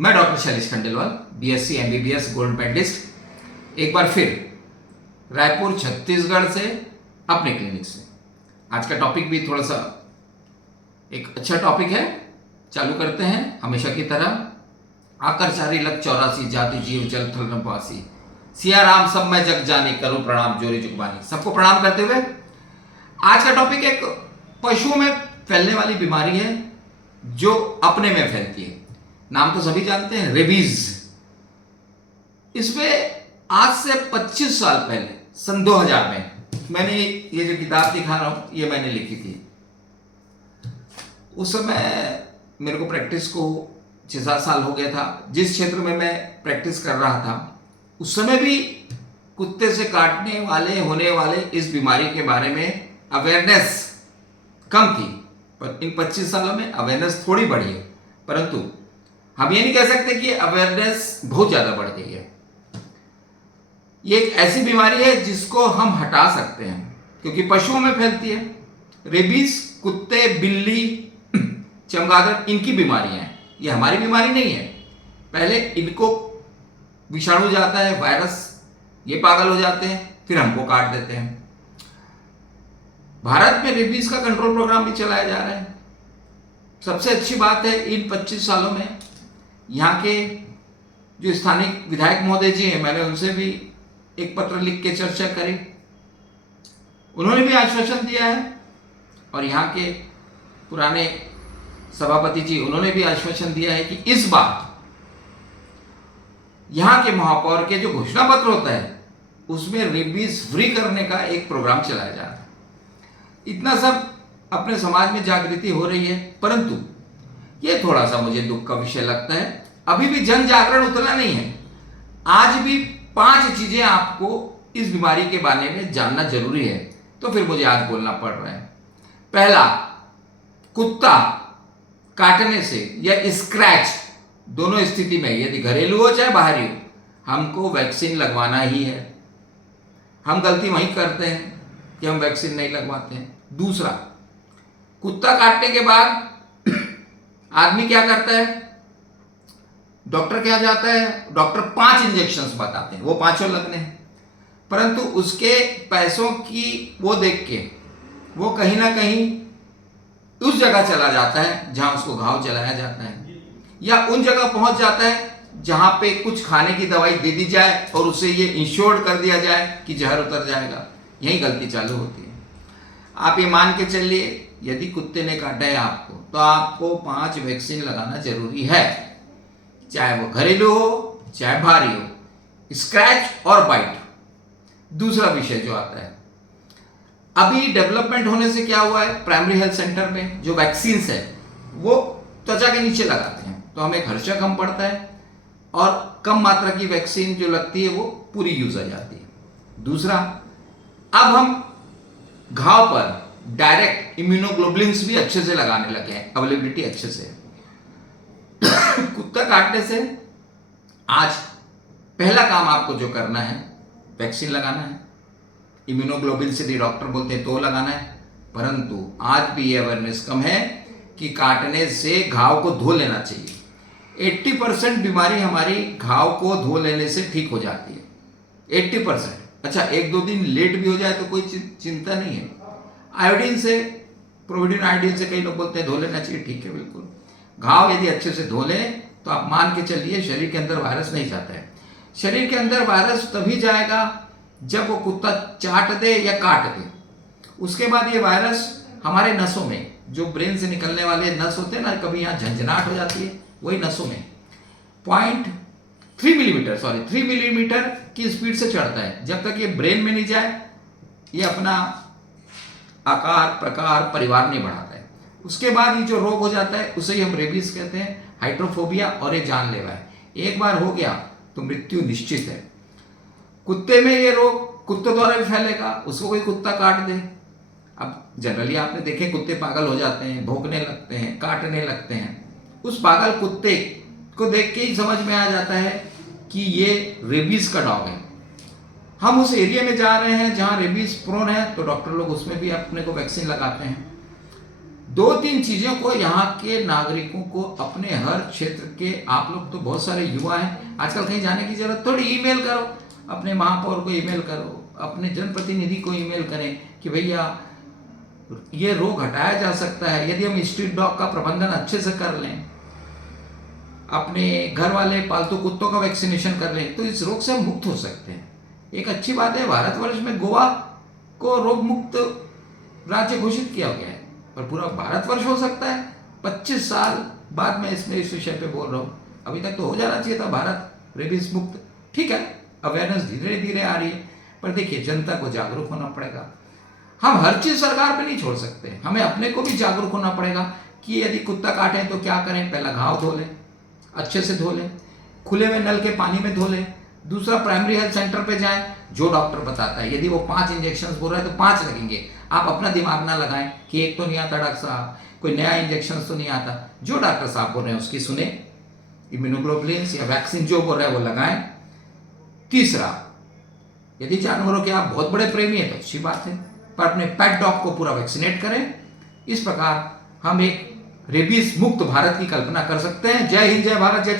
मैं doctor Shailesh Khandelwal, BSc MBBS gold medallist, एक बार फिर रायपुर छत्तीसगढ़ से अपने क्लिनिक से। आज का टॉपिक भी थोड़ा सा एक अच्छा टॉपिक है, चालू करते हैं। हमेशा की तरह आकर चारी लख 84 जाति जीव जल थल नभवासी, सिया राम सब मैं जग जानी, करूं प्रणाम जोरी जुगबानी। सबको प्रणाम करते हुए आज का टॉपिक एक पशुओं में फैलने वाली बीमारी है जो अपने में फैलती है। नाम तो सभी जानते हैं, रेबीज। इसमें आज से 25 साल पहले सन 2000 में मैंने ये जो किताब दिखा रहा हूं ये मैंने लिखी थी। उस समय मेरे को प्रैक्टिस को 6-7 साल हो गया था। जिस क्षेत्र में मैं प्रैक्टिस कर रहा था उस समय भी कुत्ते से काटने वाले होने वाले इस बीमारी के बारे में अवेयरनेस कम थी, पर इन 25 सालों में अवेयरनेस थोड़ी बढ़ी है। परंतु हम ये नहीं कह सकते कि अवेयरनेस बहुत ज्यादा बढ़ गई है। ये एक ऐसी बीमारी है जिसको हम हटा सकते हैं, क्योंकि पशुओं में फैलती है। रेबीज कुत्ते, बिल्ली, चमगादड़ इनकी बीमारियां हैं, ये हमारी बीमारी नहीं है। पहले इनको विषाणु जाता है, वायरस, ये पागल हो जाते हैं, फिर हमको काट देते हैं। भारत में रेबीज का कंट्रोल प्रोग्राम भी चलाया जा रहा है। सबसे अच्छी बात है, इन 25 सालों में यहाँ के जो स्थानिक विधायक महोदय जी हैं, मैंने उनसे भी एक पत्र लिख के चर्चा करी। उन्होंने भी आश्वासन दिया है, और यहाँ के पुराने सभापति जी, उन्होंने भी आश्वासन दिया है कि इस बार यहाँ के महापौर के जो घोषणा पत्र होता है उसमें रेबीज फ्री करने का एक प्रोग्राम चलाया जा रहा है। इतना सब अपने समाज में जागृति हो रही है, परंतु ये थोड़ा सा मुझे दुख का विषय लगता है, अभी भी जन जागरण उतना नहीं है। आज भी 5 चीजें आपको इस बीमारी के बारे में जानना जरूरी है, तो फिर मुझे आज बोलना पड़ रहा है। पहला, कुत्ता काटने से या स्क्रैच, दोनों स्थिति में, यदि घरेलू हो चाहे बाहरी हो, हमको वैक्सीन लगवाना ही है। हम गलती वहीं करते हैं कि हम वैक्सीन नहीं लगवाते हैं। दूसरा, कुत्ता काटने के बाद आदमी क्या करता है, डॉक्टर क्या जाता है, डॉक्टर 5 इंजेक्शंस बताते हैं, वो 5 लगने हैं। परंतु उसके पैसों की वो देख के वो कहीं ना कहीं उस जगह चला जाता है जहां उसको घाव चलाया जाता है, या उन जगह पहुंच जाता है जहां पे कुछ खाने की दवाई दे दी जाए और उसे ये इंश्योर्ड कर दिया जाए कि जहर उतर जाएगा। यही गलती चालू होती है। आप ये मान के चलिए, यदि कुत्ते ने काटा है आपको, तो आपको 5 वैक्सीन लगाना जरूरी है, चाहे वो घरेलू हो चाहे भारी हो, स्क्रैच और बाइट। दूसरा विषय जो आता है, अभी डेवलपमेंट होने से क्या हुआ है, प्राइमरी हेल्थ सेंटर में जो वैक्सीन है वो त्वचा के नीचे लगाते हैं, तो हमें खर्चा कम पड़ता है और कम मात्रा की वैक्सीन जो लगती है वो पूरी यूज आ जाती है। दूसरा, अब हम घाव पर डायरेक्ट इम्यूनोग्लोबुलिन्स भी अच्छे से लगाने लगे हैं, अवेलेबिलिटी अच्छे से। कुत्ता काटने से आज पहला काम आपको जो करना है, वैक्सीन लगाना है। इम्यूनोग्लोबुलिन से डॉक्टर बोलते हैं तो लगाना है, परंतु आज भी ये अवेयरनेस कम है कि काटने से घाव को धो लेना चाहिए। 80% बीमारी हमारी घाव को धो लेने से ठीक हो जाती है, 80%। अच्छा, 1-2 दिन लेट भी हो जाए तो कोई चिंता नहीं है। आयोडीन से, प्रोविडिन आयोडीन से कई लोग बोलते हैं धो लेना चाहिए, ठीक है, बिल्कुल। घाव यदि अच्छे से धो लें तो आप मान के चलिए शरीर के अंदर वायरस नहीं जाता है। शरीर के अंदर वायरस तभी जाएगा जब वो कुत्ता चाट दे या काट दे। उसके बाद ये वायरस हमारे नसों में, जो ब्रेन से निकलने वाले नस होते हैं ना, कभी यहाँ झंझनाहट हो जाती है, वही नसों में 3 मिलीमीटर की स्पीड से चढ़ता है। जब तक ये ब्रेन में नहीं जाए ये अपना आकार, प्रकार, परिवार नहीं बढ़ाता है। उसके बाद ये जो रोग हो जाता है उसे ही हम रेबीज कहते हैं, हाइड्रोफोबिया, और ये जानलेवा है। एक बार हो गया तो मृत्यु निश्चित है। कुत्ते में ये रोग कुत्ते द्वारा भी फैलेगा, उसको कोई कुत्ता काट दे। अब जनरली आपने देखे कुत्ते पागल हो जाते हैं, भौंकने लगते हैं, काटने लगते हैं। उस पागल कुत्ते को देख के ही समझ में आ जाता है कि ये रेबीज का डॉग है। हम उस एरिया में जा रहे हैं जहां रेबीज प्रोन है, तो डॉक्टर लोग उसमें भी अपने को वैक्सीन लगाते हैं। 2-3 चीज़ों को यहाँ के नागरिकों को अपने हर क्षेत्र के, आप लोग तो बहुत सारे युवा हैं, आजकल कहीं जाने की जरूरत थोड़ी, ईमेल करो, अपने महापौर को ईमेल करो, अपने जनप्रतिनिधि को ईमेल करें कि भैया ये रोग हटाया जा सकता है यदि हम स्ट्रीट डॉग का प्रबंधन अच्छे से कर लें, अपने घर वाले पालतू कुत्तों का वैक्सीनेशन कर लें, तो इस रोग से हम मुक्त हो सकते हैं। एक अच्छी बात है, भारतवर्ष में गोवा को रोग मुक्त राज्य घोषित किया गया है, पर पूरा भारतवर्ष हो सकता है। 25 साल बाद मैं इसमें इस विषय पे बोल रहा हूँ, अभी तक तो हो जाना चाहिए था भारत रेबीज मुक्त। ठीक है, अवेयरनेस धीरे धीरे आ रही है, पर देखिए जनता को जागरूक होना पड़ेगा। हम हर चीज सरकार पे नहीं छोड़ सकते, हमें अपने को भी जागरूक होना पड़ेगा कि यदि कुत्ता काटे तो क्या करें। पहला घाव धो लें, अच्छे से धो लें, खुले हुए नल के पानी में धो लें। दूसरा, प्राइमरी हेल्थ सेंटर पे जाएं, जो डॉक्टर बताता है, यदि वो 5 इंजेक्शन बोल रहा है तो 5 लगेंगे। आप अपना दिमाग ना लगाएं कि एक तो नहीं आता डॉक्टर साहब, कोई नया इंजेक्शन तो नहीं आता। जो डॉक्टर साहब बोल रहे हैं उसकी सुने, इम्यूनोग्लोबुलिन या वैक्सीन जो बोल रहे हैं वो लगाएं। तीसरा, यदि जानवरों के आप बहुत बड़े प्रेमी हैं तो अच्छी बात है, पर अपने पेट डॉग को पूरा वैक्सीनेट करें। इस प्रकार हम एक रेबीज मुक्त भारत की कल्पना कर सकते हैं। जय हिंद, जय भारत, जय